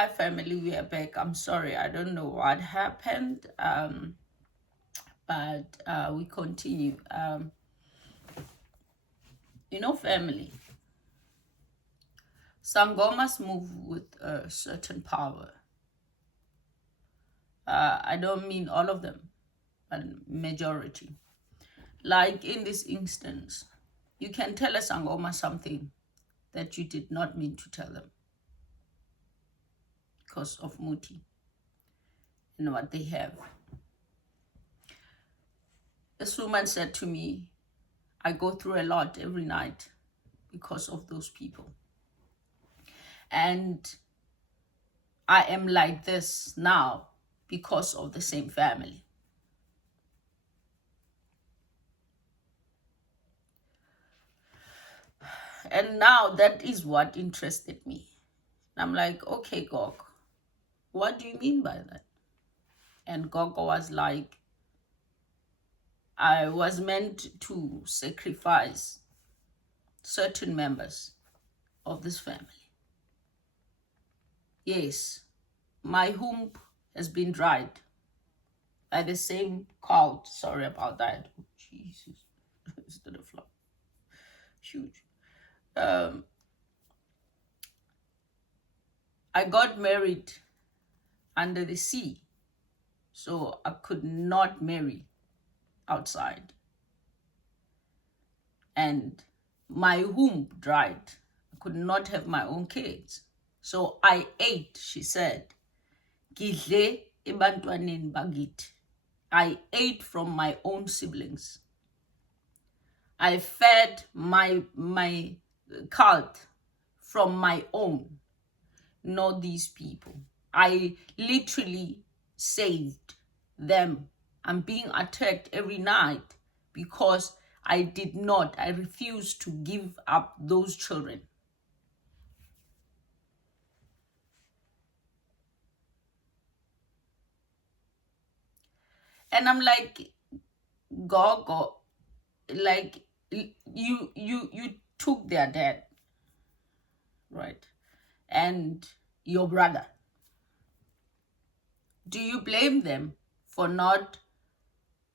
Hi family, we are back. I'm sorry, I don't know what happened, but we continue. Family, sangomas move with a certain power. I don't mean all of them, but majority. Like in this instance, you can tell a sangoma something that you did not mean to tell them because of muti and what they have. This woman said to me, I go through a lot every night because of those people. And I am like this now because of the same family. And now that is what interested me. I'm like, okay, Gog, what do you mean by that? And Gog was like, I was meant to sacrifice certain members of this family. Yes, my womb has been dried by the same cow. Sorry about that. Oh, Jesus, instead of flow. Huge. I got married under the sea, so I could not marry outside. And my womb dried. I could not have my own kids. So I ate, she said. Gidle ebantwaneni bakithi. I ate from my own siblings. I fed my cult from my own, not these people. I literally saved them. I'm being attacked every night because I refused to give up those children. And I'm like, Gogo, like you took their dad, right? And your brother. Do you blame them for not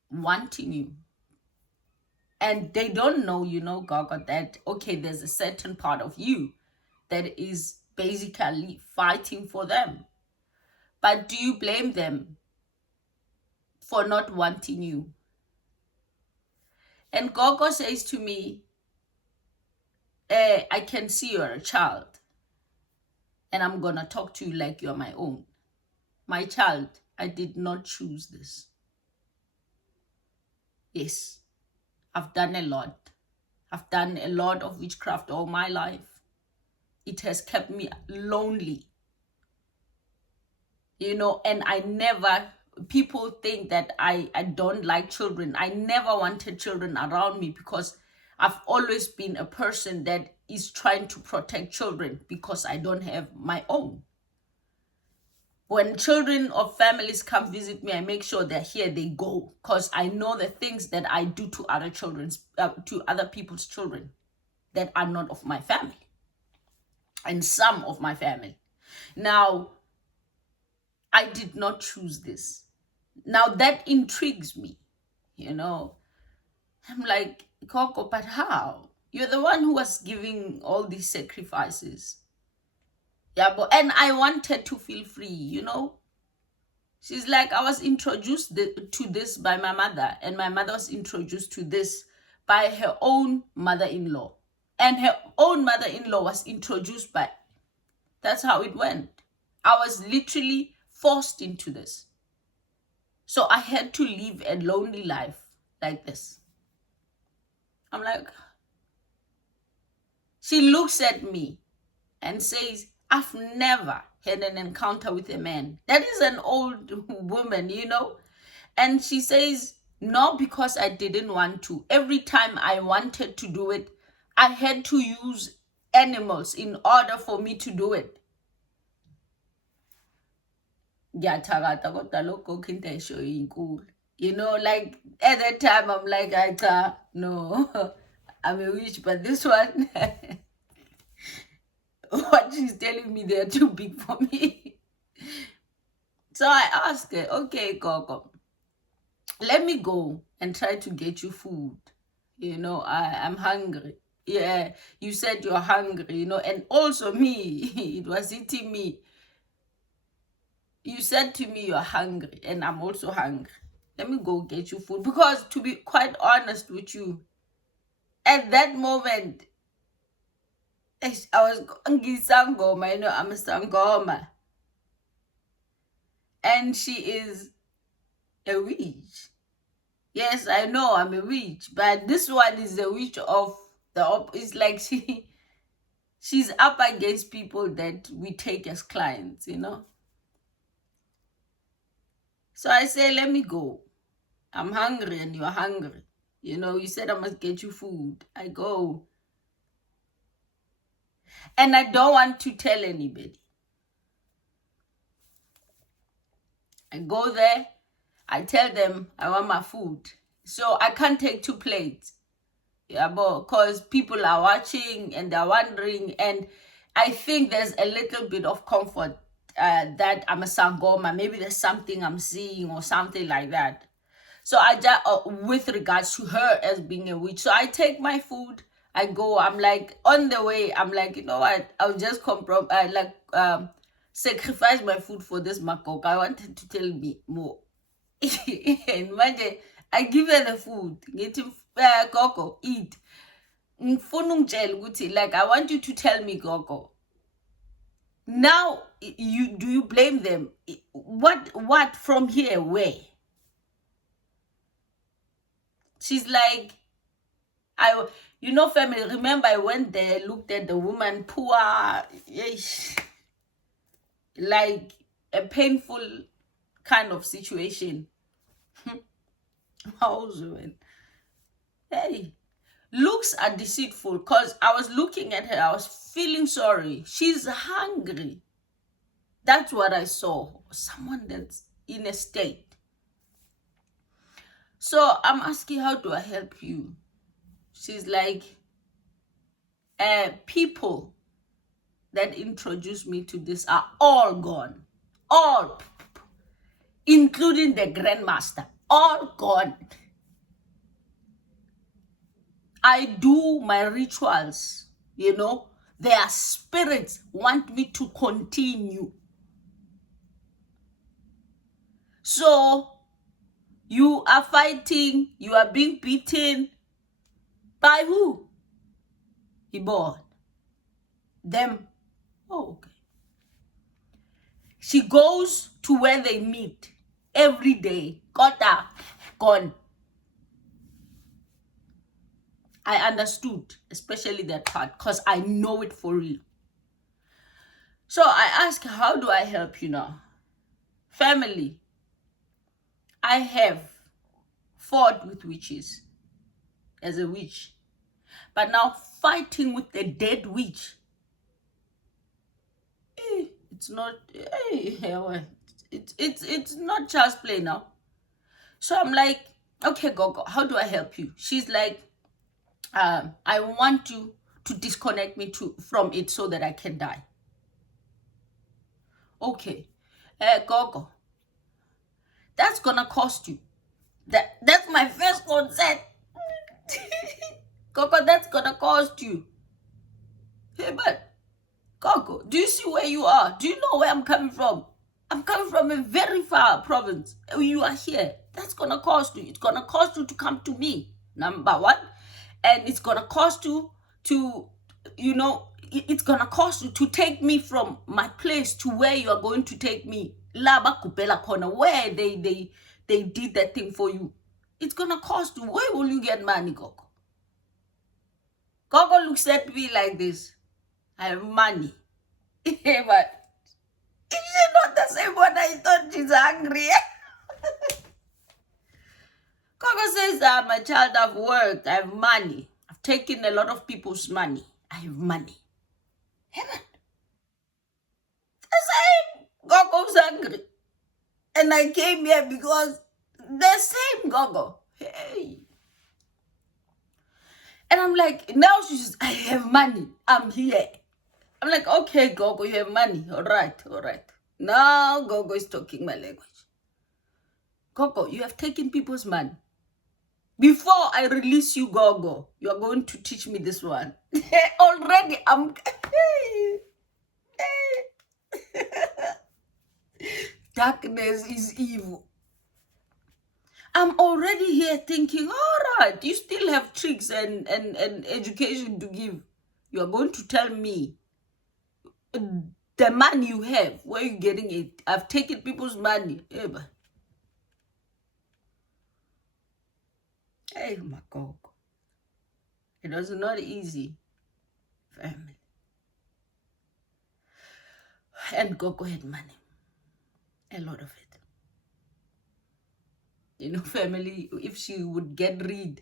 wanting you? And they don't know, Gogo, that, okay, there's a certain part of you that is basically fighting for them. But do you blame them for not wanting you? And Gogo says to me, I can see you're a child, and I'm going to talk to you like you're my own. My child, I did not choose this. Yes, I've done a lot. I've done a lot of witchcraft all my life. It has kept me lonely. And I never, people think that I don't like children. I never wanted children around me because I've always been a person that is trying to protect children because I don't have my own. When children of families come visit me, I make sure they're here, they go, because I know the things that I do to other people's children that are not of my family and some of my family. Now, I did not choose this. Now that intrigues me, I'm like, Coco, but how? You're the one who was giving all these sacrifices. Yeah, and I wanted to feel free, She's like, I was introduced to this by my mother, and my mother was introduced to this by her own mother-in-law. And her own mother-in-law was introduced by, that's how it went. I was literally forced into this. So I had to live a lonely life like this. I'm like, she looks at me and says, I've never had an encounter with a man. That is an old woman, And she says, no, because I didn't want to. Every time I wanted to do it, I had to use animals in order for me to do it. Like at that time, I'm like, no, I'm a witch, but this one, what she's telling me, they're too big for me. So I asked her, okay, Gogo, let me go and try to get you food. I'm hungry. Yeah, you said you're hungry, and also me, it was eating me. You said to me you're hungry, and I'm also hungry. Let me go get you food. Because to be quite honest with you, at that moment, I was ngisangoma, I'm a sangoma. And she is a witch. Yes, I know I'm a witch, but this one is a witch of it's like she's up against people that we take as clients. So I say, let me go. I'm hungry and you're hungry. You said I must get you food. I go. And I don't want to tell anybody. I go there. I tell them I want my food. So I can't take 2 plates. Yeah, because people are watching and they're wondering. And I think there's a little bit of comfort that I'm a sangoma. Maybe there's something I'm seeing or something like that. So I just, with regards to her as being a witch. So I take my food. I go. I'm like, on the way, I'm like, you know what? I'll just sacrifice my food for this makok. I wanted to tell me more. And one day, I give her the food. Get him, Gogo, eat. Like, I want you to tell me, Gogo. Now, do you blame them? What from here? Where? She's like, family, remember I went there, looked at the woman, poor, like a painful kind of situation. Hey, looks are deceitful, because I was looking at her, I was feeling sorry. She's hungry. That's what I saw. Someone that's in a state. So I'm asking, how do I help you? She's like, people that introduced me to this are all gone. All. Including the grandmaster. All gone. I do my rituals, Their spirits want me to continue. So, you are fighting, you are being beaten. By who? He born. Them. Oh, okay. She goes to where they meet every day. Kota, gone. I understood, especially that part, because I know it for real. So I asked, how do I help you now? Family, I have fought with witches as a witch, but now fighting with the dead witch, it's not, it's not just play now. So I'm like, okay, Gogo, how do I help you? She's like, I want you to disconnect me from it so that I can die. Okay, Gogo, that's gonna cost you. That's my first concern. Gogo, that's gonna cost you. Hey, but Gogo, do you see where you are? Do you know where I'm coming from? I'm coming from a very far province. You are here. That's gonna cost you. It's gonna cost you to come to me, number one. And it's gonna cost you to, it's gonna cost you to take me from my place to where you are going to take me. Laba kupela corner, where they did that thing for you. It's gonna cost you. Where will you get money, Gogo? Gogo looks at me like this. I have money. But is not the same one I thought? She's hungry. Gogo says, I'm a child, I've worked, I have money. I've taken a lot of people's money. I have money. Heaven. The same. Gogo's hungry. And I came here because the same Gogo. Hey. And I'm like, now she says, I have money. I'm here. I'm like, okay, Gogo, you have money. All right. Now Gogo is talking my language. Gogo, you have taken people's money. Before I release you, Gogo, you are going to teach me this one. Already, I'm... Darkness is evil. I'm already here thinking, all right, you still have tricks and education to give. You are going to tell me the money you have, where are you getting it? I've taken people's money. Hey, my God. It was not easy, family. And Gogo had money. A lot of it. You know, family, if she would get rid,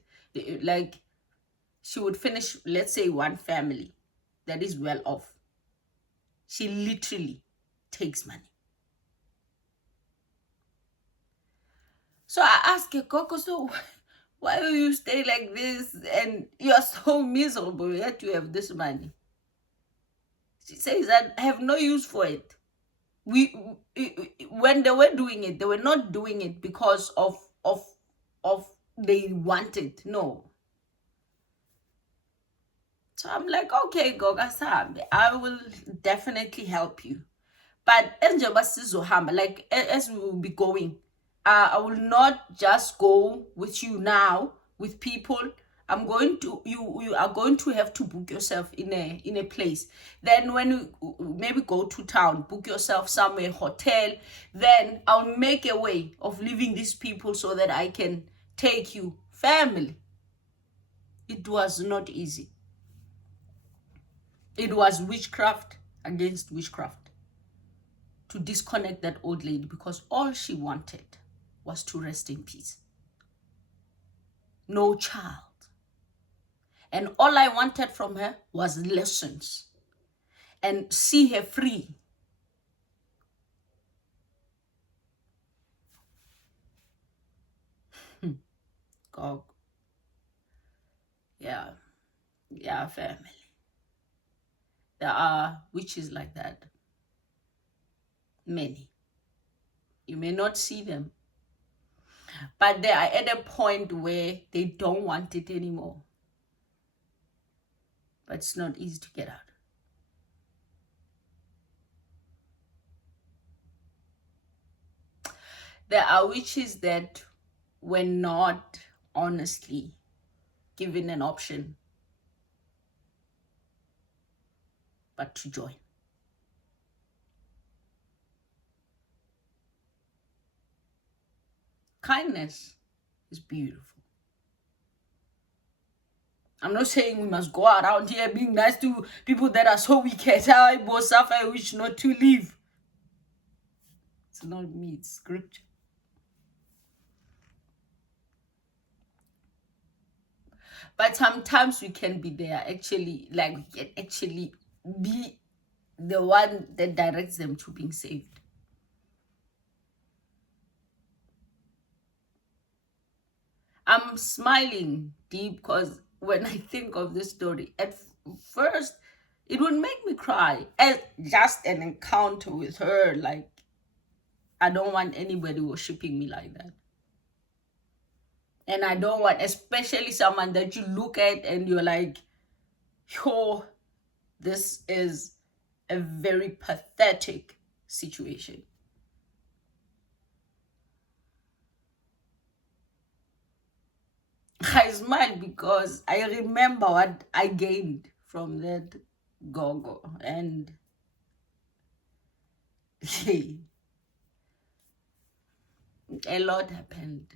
like, she would finish, let's say, one family that is well off. She literally takes money. So I asked her, Coco, so why do you stay like this and you are so miserable yet you have this money? She says that I have no use for it. When they were doing it, they were not doing it because of they wanted. No. So I'm like, okay, Goga Sambe, I will definitely help you. But like as we will be going, I will not just go with you now with people. I'm going to you are going to have to book yourself in a place. Then when you maybe go to town, book yourself somewhere, hotel. Then I'll make a way of leaving these people so that I can take you. Family. It was not easy. It was witchcraft against witchcraft to disconnect that old lady, because all she wanted was to rest in peace. No child. And all I wanted from her was lessons and see her free. God. Yeah. Yeah, family. There are witches like that. Many. You may not see them, but they are at a point where they don't want it anymore. But it's not easy to get out. There are witches that were not honestly given an option but to join. Kindness is beautiful. I'm not saying we must go around here being nice to people that are so wicked. I wish not to leave. It's not me, it's scripture. But sometimes we can be there, actually, like we can actually be the one that directs them to being saved. I'm smiling deep because when I think of this story, at first it would make me cry. And just an encounter with her, like, I don't want anybody worshiping me like that. And I don't want, especially someone that you look at and you're like, yo, this is a very pathetic situation. I smile because I remember what I gained from that Gogo, and a lot happened.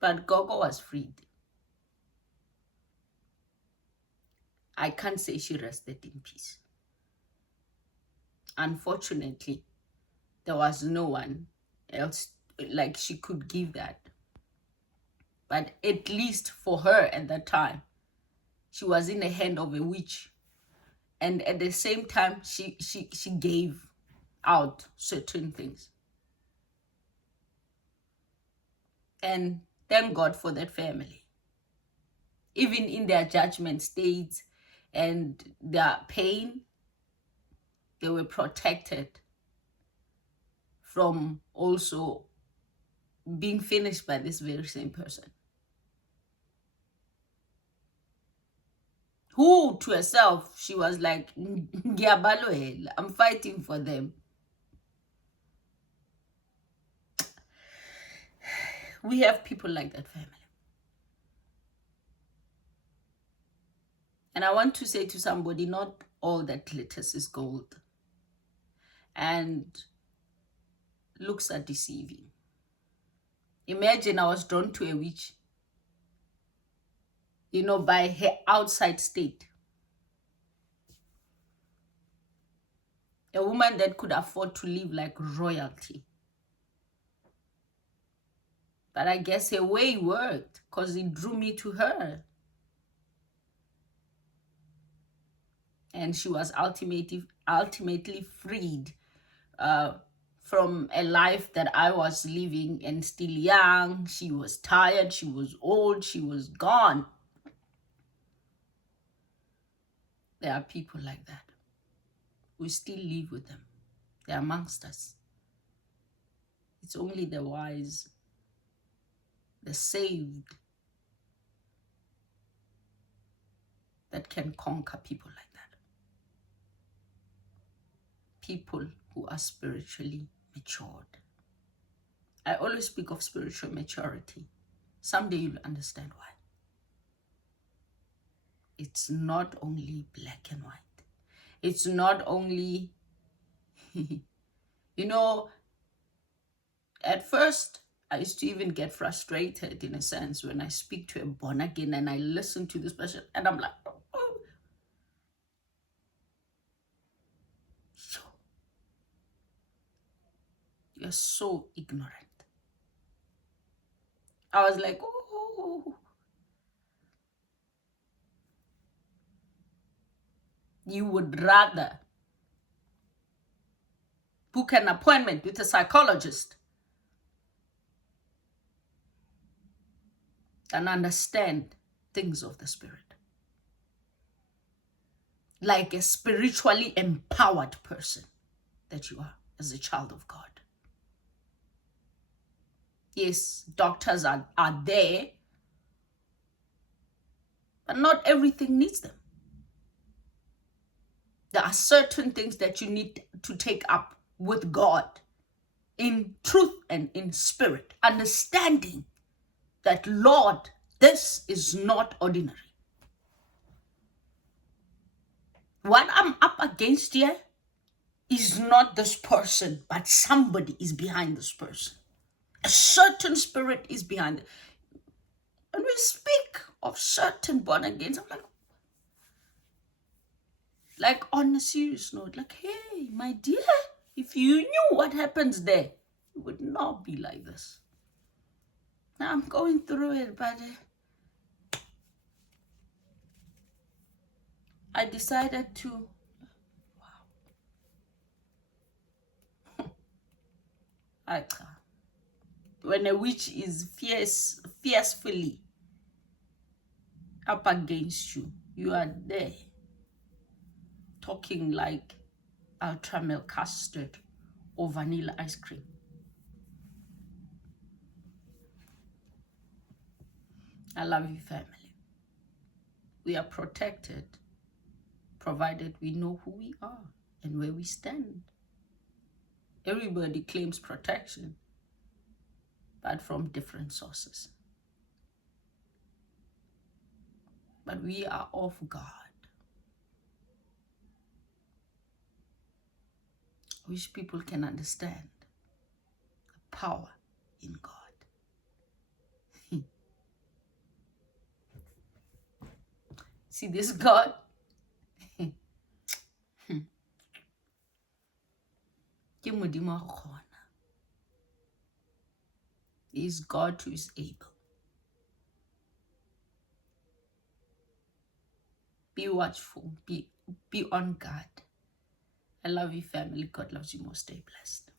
But Gogo was freed. I can't say she rested in peace. Unfortunately, there was no one else like she could give that. But at least for her at that time, she was in the hand of a witch. And at the same time, she gave out certain things. And thank God for that family. Even in their judgment states and their pain, they were protected from also being finished by this very same person, who to herself, she was like, I'm fighting for them. We have people like that, family. And I want to say to somebody, not all that glitters is gold. And looks are deceiving. Imagine I was drawn to a witch, by her outside state. A woman that could afford to live like royalty. But I guess her way worked because it drew me to her. And she was ultimately freed from a life that I was living, and still young. She was tired, she was old, she was gone. There are people like that. We still live with them. They're amongst us. It's only the wise, the saved, that can conquer people like that. People who are spiritually matured. I always speak of spiritual maturity. Someday you'll understand why. It's not only black and white. It's not only, at first, I used to even get frustrated in a sense when I speak to a born again and I listen to this person and I'm like, oh. You're so ignorant. I was like, oh. You would rather book an appointment with a psychologist than understand things of the spirit. Like a spiritually empowered person that you are as a child of God. Yes, doctors are there, but not everything needs them. There are certain things that you need to take up with God in truth and in spirit, understanding that, Lord, this is not ordinary. What I'm up against here is not this person, but somebody is behind this person. A certain spirit is behind it. When we speak of certain born agains, I'm like on a serious note, like, hey, my dear, if you knew what happens there, it would not be like this. Now I'm going through it, but I decided to, when a witch is fiercely up against you, you are there talking like ultra milk custard or vanilla ice cream. I love you, family. We are protected, provided we know who we are and where we stand. Everybody claims protection, but from different sources. But we are of God. I wish people can understand the power in God. See this God? He is God who is able. Be watchful. Be on guard. I love you, family. God loves you more. Stay blessed.